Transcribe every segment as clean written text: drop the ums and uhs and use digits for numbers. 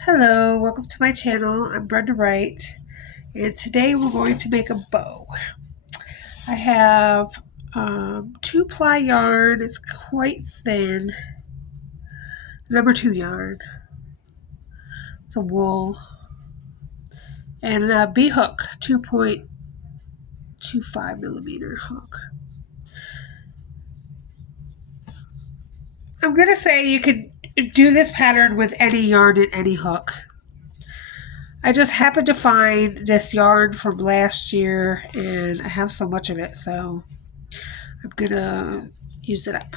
Hello, welcome to my channel. I'm Brenda Wright, and today we're going to make a bow. I have 2-ply yarn. It's quite thin. Number 2 yarn. It's a wool. And a bee hook, 2.25 millimeter hook. I'm going to say you could do this pattern with any yarn and any hook. I just happened to find this yarn from last year, and I have so much of it, so I'm going to use it up.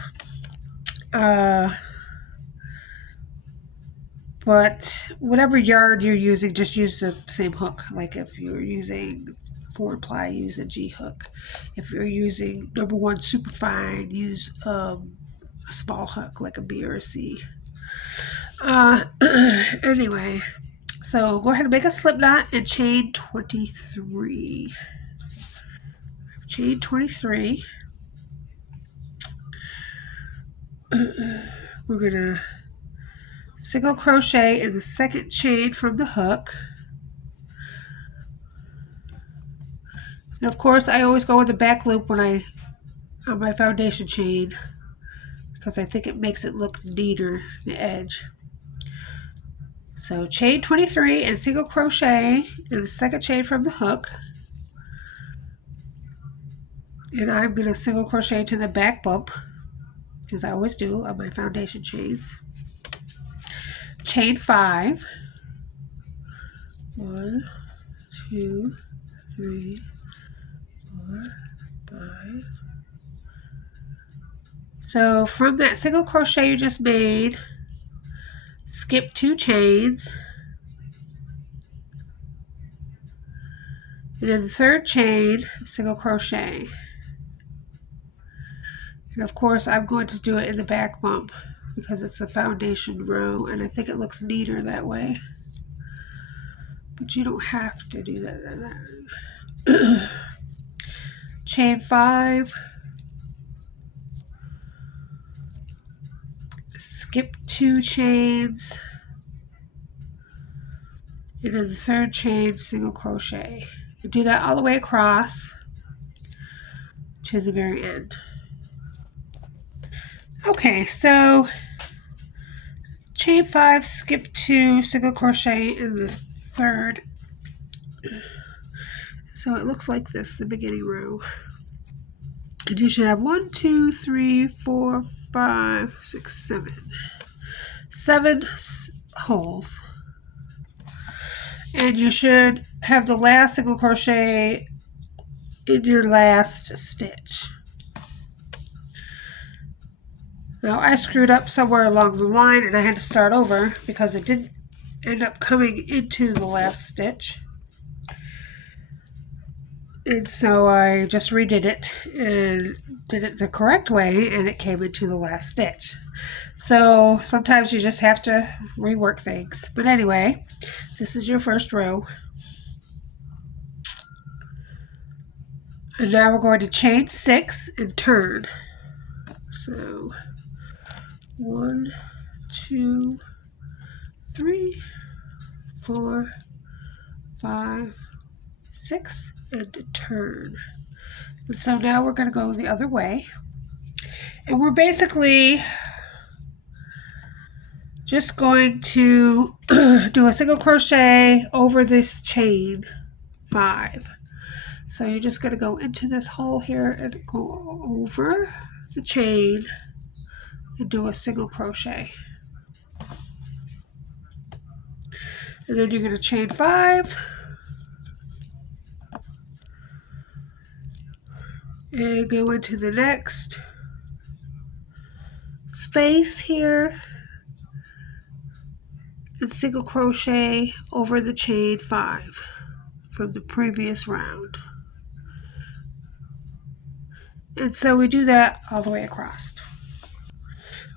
But whatever yarn you're using, just use the same hook. Like if you're using 4-ply, use a G hook. If you're using number 1 super fine, use a small hook like a B or a C. Anyway, so go ahead and make a slip knot and chain 23. I've chained 23. We're gonna single crochet in the second chain from the hook. And of course, I always go with the back loop when on my foundation chain, because I think it makes it look neater, the edge. So chain 23 and single crochet in the second chain from the hook. And I'm going to single crochet to the back bump, as I always do on my foundation chains. Chain 5. 1, 2, 3, 4, 5. So from that single crochet you just made, skip 2 chains. And in the third chain, single crochet. And of course, I'm going to do it in the back bump because it's the foundation row, and I think it looks neater that way. But you don't have to do that. Chain 5. Skip 2 chains. And in the third chain, single crochet. And do that all the way across to the very end. Okay, so chain 5, skip 2, single crochet in the third. So it looks like this, the beginning row. And you should have 1, 2, 3, 4, 5, 6, 7. 7 holes. And you should have the last single crochet in your last stitch. Now I screwed up somewhere along the line and I had to start over because it didn't end up coming into the last stitch. And so I just redid it and did it the correct way, and it came into the last stitch. So sometimes you just have to rework things. But anyway, this is your first row. And now we're going to chain 6 and turn. So 1, 2, 3, 4, 5, 6, and turn. And so now we're going to go the other way. And we're basically just going to do a single crochet over this chain 5. So you're just going to go into this hole here and go over the chain and do a single crochet. And then you're going to chain 5 and go into the next space here and single crochet over the chain 5 from the previous round. And so we do that all the way across.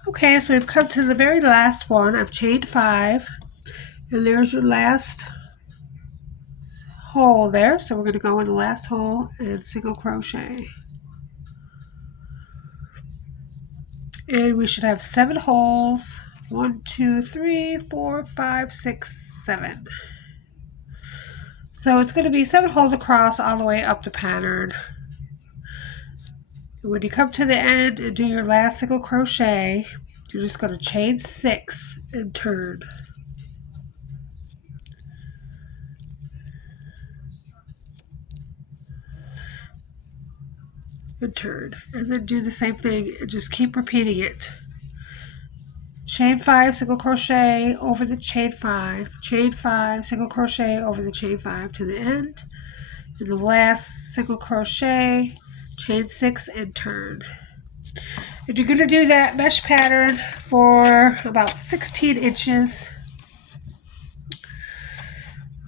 Okay, so we've come to the very last one. I've chained 5, and there's your last hole there. So we're going to go in the last hole and single crochet. And we should have 7 holes 1, 2, 3, 4, 5, 6, 7. So it's going to be 7 holes across all the way up the pattern. When you come to the end and do your last single crochet, you're just going to chain 6 and turn. And turn. And then do the same thing and just keep repeating it. Chain 5, single crochet over the chain 5, chain 5, single crochet over the chain 5 to the end. And the last single crochet, chain 6 and turn. And you're going to do that mesh pattern for about 16 inches.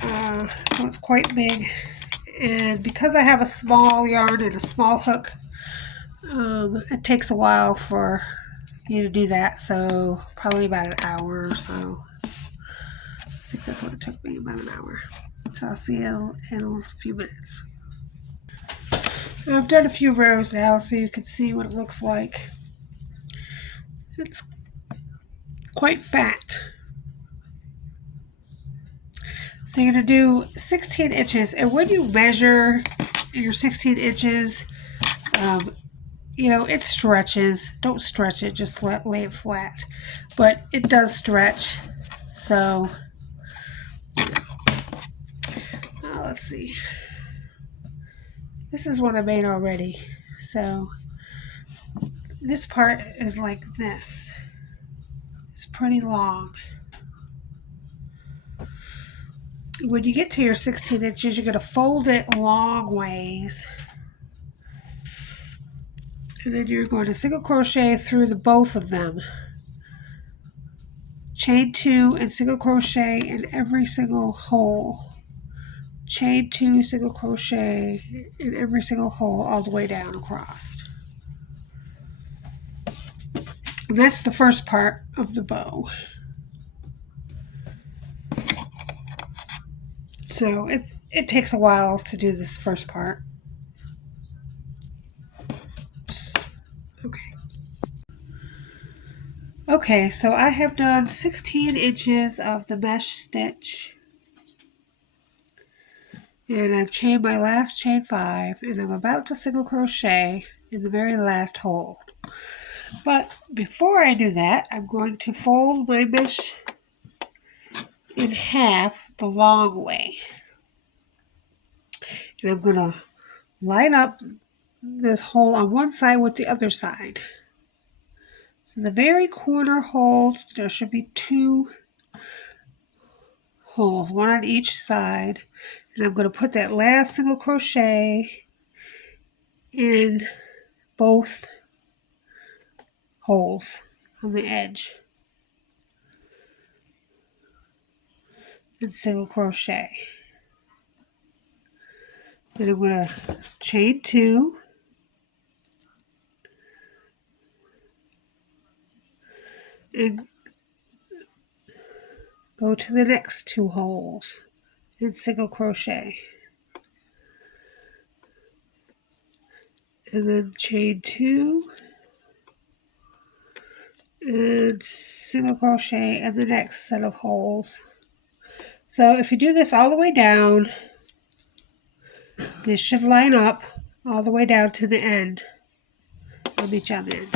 So it's quite big. And because I have a small yarn and a small hook, it takes a while for you to do that. So probably about an hour or so. I think that's what it took me, about an hour. So I'll see you in a few minutes. I've done a few rows now so you can see what it looks like. It's quite fat. So you're going to do 16 inches, and when you measure your 16 inches, you know, it stretches. Don't stretch it, just lay it flat. But it does stretch. So, let's see. This is what I made already. So, this part is like this. It's pretty long. When you get to your 16 inches, you're going to fold it long ways. And then you're going to single crochet through both of them. Chain 2 and single crochet in every single hole. Chain 2, single crochet in every single hole all the way down across. And that's the first part of the bow. So it takes a while to do this first part. Okay, so I have done 16 inches of the mesh stitch. And I've chained my last chain 5, and I'm about to single crochet in the very last hole. But before I do that, I'm going to fold my mesh in half the long way. And I'm going to line up the hole on one side with the other side. So the very corner hole, there should be 2 holes, one on each side. And I'm going to put that last single crochet in both holes on the edge. And single crochet. Then I'm going to chain 2. And go to the next 2 holes and single crochet. And then chain 2 and single crochet in the next set of holes. So if you do this all the way down, this should line up all the way down to the end. I'll meet you on the end.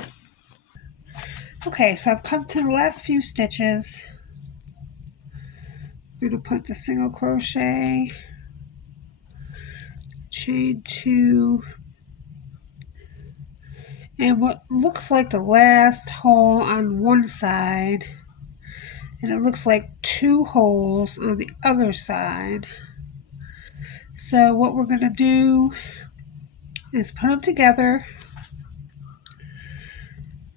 Okay, so I've come to the last few stitches. I'm going to put the single crochet, chain 2, and what looks like the last hole on one side, and it looks like 2 holes on the other side. So what we're going to do is put them together,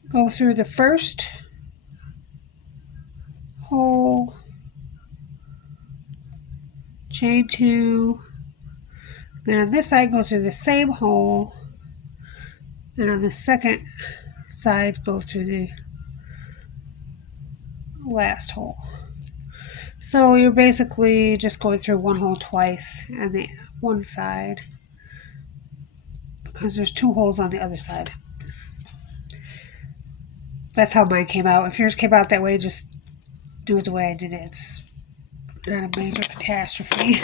go through the first hole, chain 2, then on this side go through the same hole, and on the second side go through the last hole. So you're basically just going through one hole twice on the one side because there's 2 holes on the other side. That's how mine came out. If yours came out that way, just do it the way I did it. It's not a major catastrophe.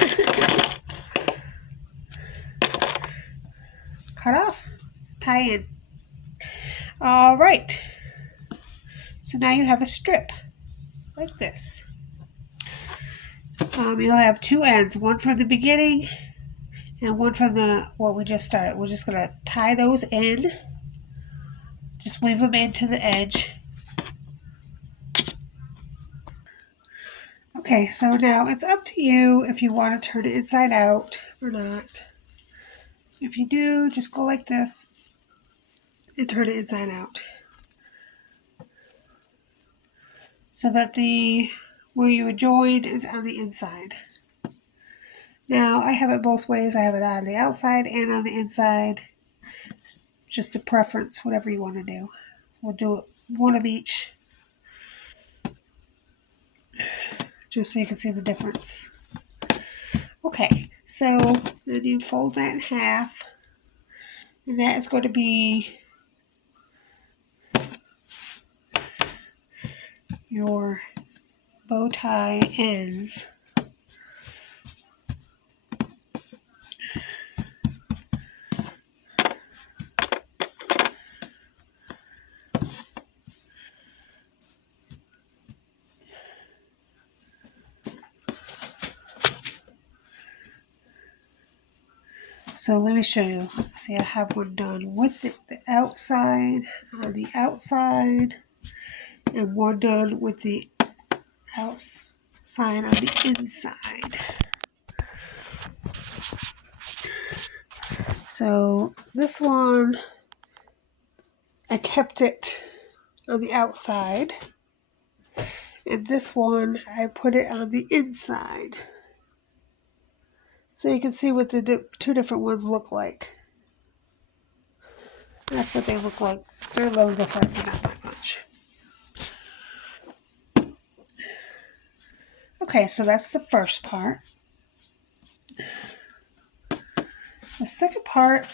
Cut off, tie in. All right. So now you have a strip like this. You'll have two ends, one from the beginning and one from the what we just started. We're just gonna tie those in. Just weave them into the edge. Okay, so now it's up to you if you want to turn it inside out or not. If you do, just go like this and turn it inside out. So that the where you join is on the inside. Now I have it both ways. I have it on the outside and on the inside. It's just a preference, whatever you want to do. We'll do one of each, just so you can see the difference. Okay, so then you fold that in half, and that is going to be your bow tie ends. So let me show you. See, I have one done with the outside on the outside, and one done with the outside on the inside. So this one, I kept it on the outside, and this one, I put it on the inside. So you can see what the two different ones look like. That's what they look like. They're a little different, but not that much. Okay, so that's the first part. The second part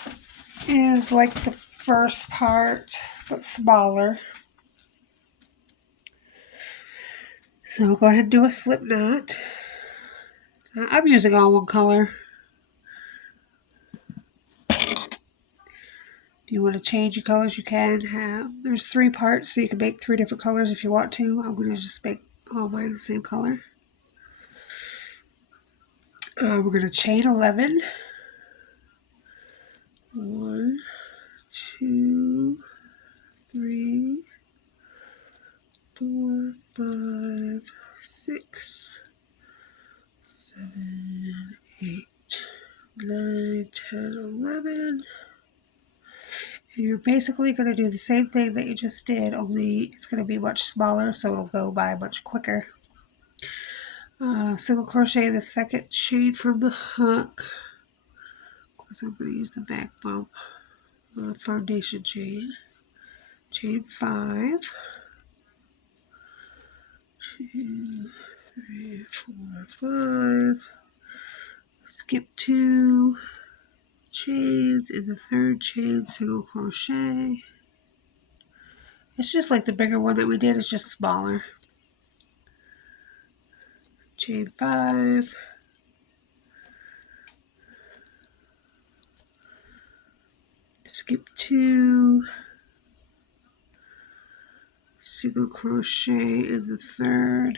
is like the first part, but smaller. So go ahead and do a slip knot. I'm using all one color. If you want to change your colors, you can have. There's 3 parts, so you can make 3 different colors if you want to. I'm going to just make all mine the same color. We're going to chain 11. 1, 2, 3, 4, 5, 6, 7, 8, 9, 10, 11. And you're basically going to do the same thing that you just did, only it's going to be much smaller, so it'll go by much quicker. Single crochet the second chain from the hook. Of course, I'm going to use the back bump foundation chain. Chain 5. 2, 3, 4, 5. Skip 2 chains in the third chain, single crochet. It's just like the bigger one that we did, it's just smaller. Chain 5. Skip 2. Single crochet in the third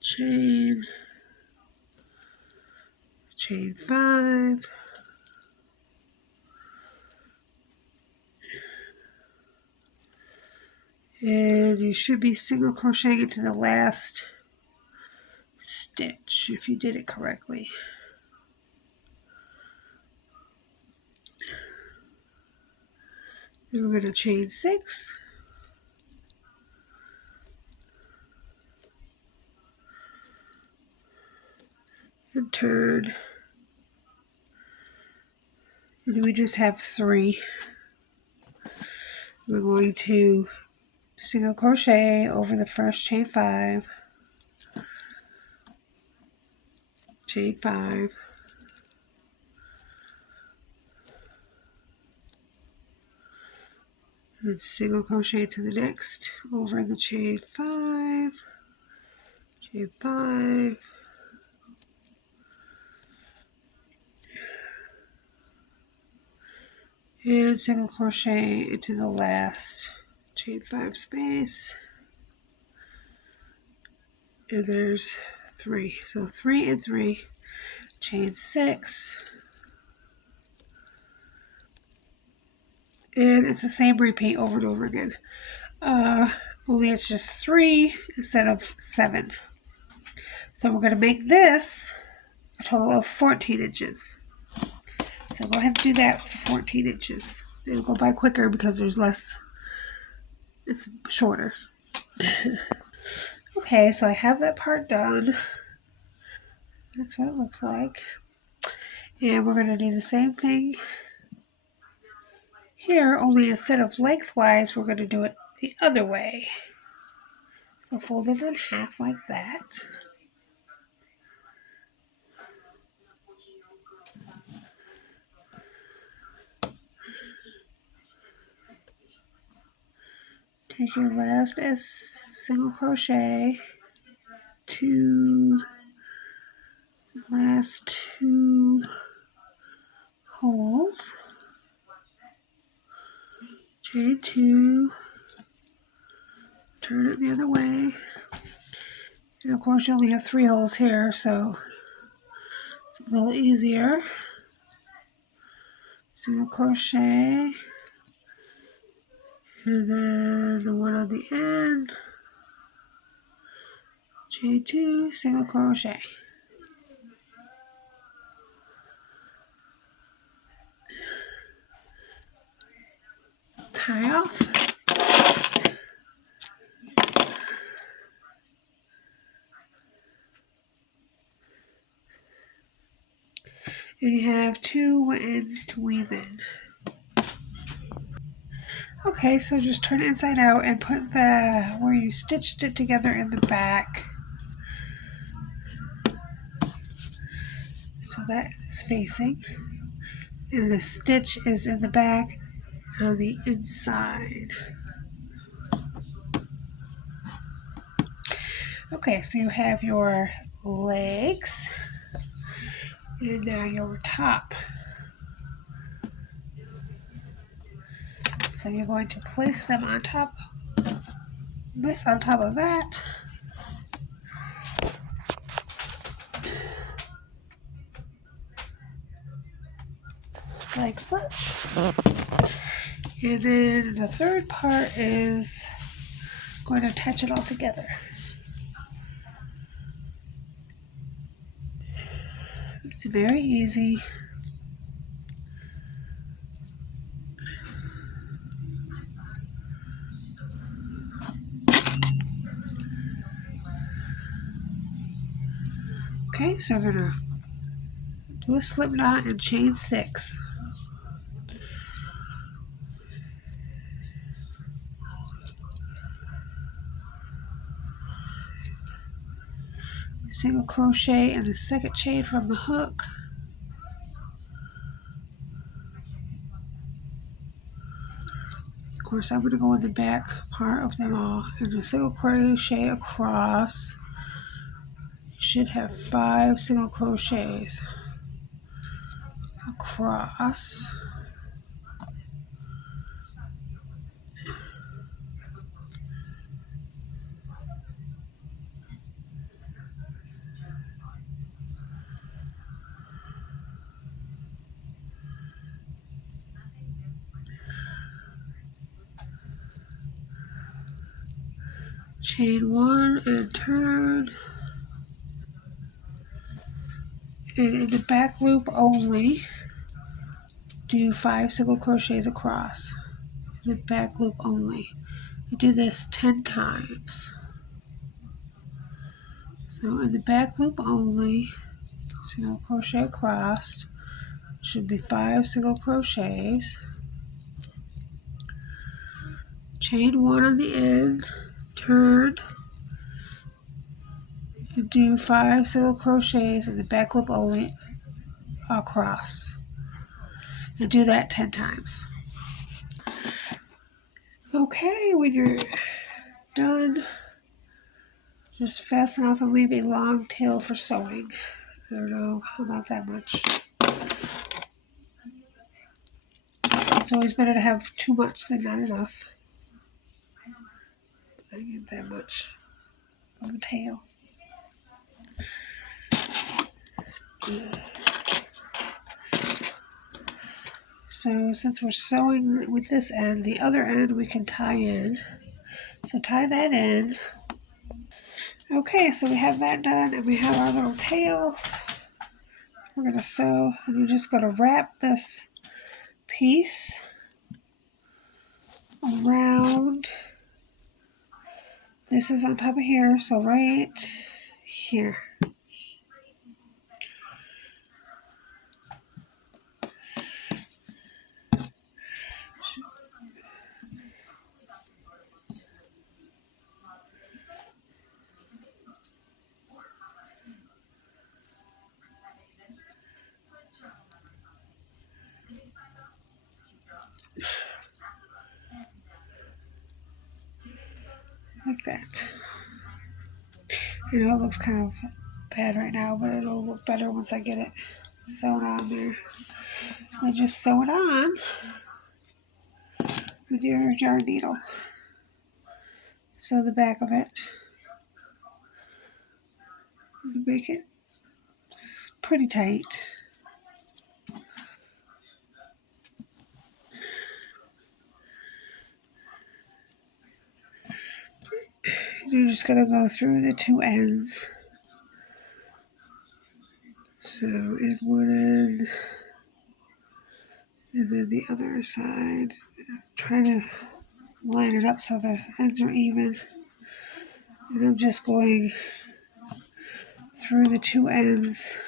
chain. Chain 5. And you should be single crocheting into the last stitch if you did it correctly. Then we're going to chain 6. And turn. And we just have 3. We're going to single crochet over the first chain 5. Chain 5. and single crochet to the next over the chain 5, chain 5, and single crochet into the last chain 5 space, and there's 3, so 3 and 3, chain 6, and it's the same repeat over and over again, only it's just 3 instead of 7. So we're going to make this a total of 14 inches. So go ahead and do that for 14 inches. It'll go by quicker because there's less, it's shorter. Okay, so I have that part done. That's what it looks like. And we're going to do the same thing here, only instead of lengthwise, we're going to do it the other way. So fold it in half like that. Take your last single crochet to the last 2 holes, chain 2, turn it the other way, and of course you only have 3 holes here, so it's a little easier. Single crochet, and then the one on the end, chain 2, single crochet. Tie off. And you have 2 ends to weave in. Okay, so just turn it inside out and put the where you stitched it together in the back. So that is facing. And the stitch is in the back on the inside. Okay, so you have your legs and now your top. So you're going to place them on top, this on top of that. Like such. And then the third part is going to attach it all together. It's very easy. Okay, so we're going to do a slip knot and chain 6. Single crochet in the second chain from the hook. Of course, I'm going to go in the back part of them all and a single crochet across. You should have 5 single crochets across. Chain 1 and turn. And in the back loop only, do 5 single crochets across. In the back loop only. You do this 10 times. So in the back loop only, single crochet across, should be 5 single crochets. Chain 1 on the end, turn, and do 5 single crochets in the back loop only across. And do that 10 times. Okay, when you're done, just fasten off and leave a long tail for sewing. I don't know about that much. It's always better to have too much than not enough. I get that much of a tail. So since we're sewing with this end, the other end we can tie in. So tie that in. Okay, so we have that done and we have our little tail. We're going to sew and you're just going to wrap this piece around. This is on top of here, so right here. Like that. I know it looks kind of bad right now, but it'll look better once I get it sewn on there. And just sew it on with your yarn needle. Sew the back of it. Make it pretty tight. You're just going to go through the two ends. So in one end and then the other side. Try to line it up so the ends are even. And I'm just going through the two ends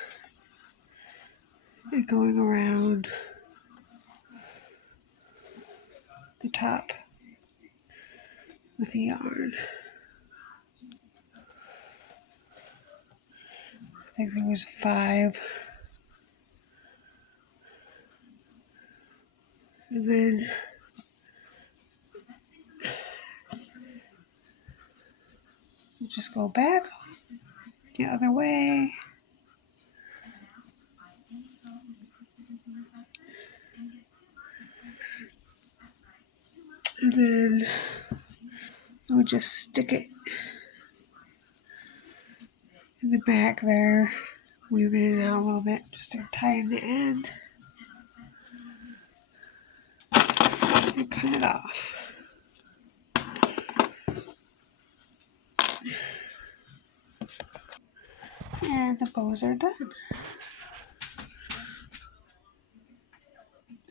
and going around the top with the yarn. I think there was 5. And then you just go back the other way. And then I would just stick it in the back there, weaving it out a little bit, just to tie in the end and cut it off. And the bows are done.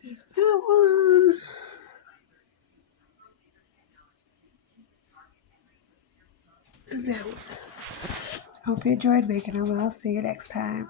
There's that one. And that one. Hope you enjoyed making them. I'll see you next time.